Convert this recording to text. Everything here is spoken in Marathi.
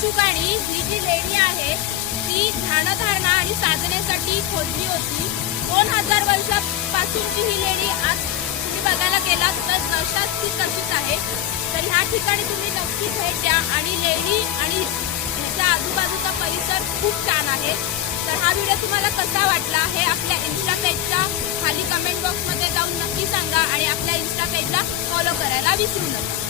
भिक्षुकाने ही जी लेणी आहे ती ध्यानधारणा आणि साधनेसाठी खोदली होती. 2000 वर्षापासूनची ही लेणी आज तुम्ही बघायला गेलात तर तशाच ती तशीच आहे. तर ह्या ठिकाणी तुम्ही नक्की भेट द्या आणि लेणी आणि ह्याच्या आजूबाजूचा परिसर खूप छान आहे. तर हा व्हिडिओ तुम्हाला कसा वाटला हे आपल्या इन्स्टा पेजच्या खाली कमेंट बॉक्समध्ये जाऊन नक्की सांगा आणि आपल्या इन्स्टा पेजला फॉलो करायला विसरू नका.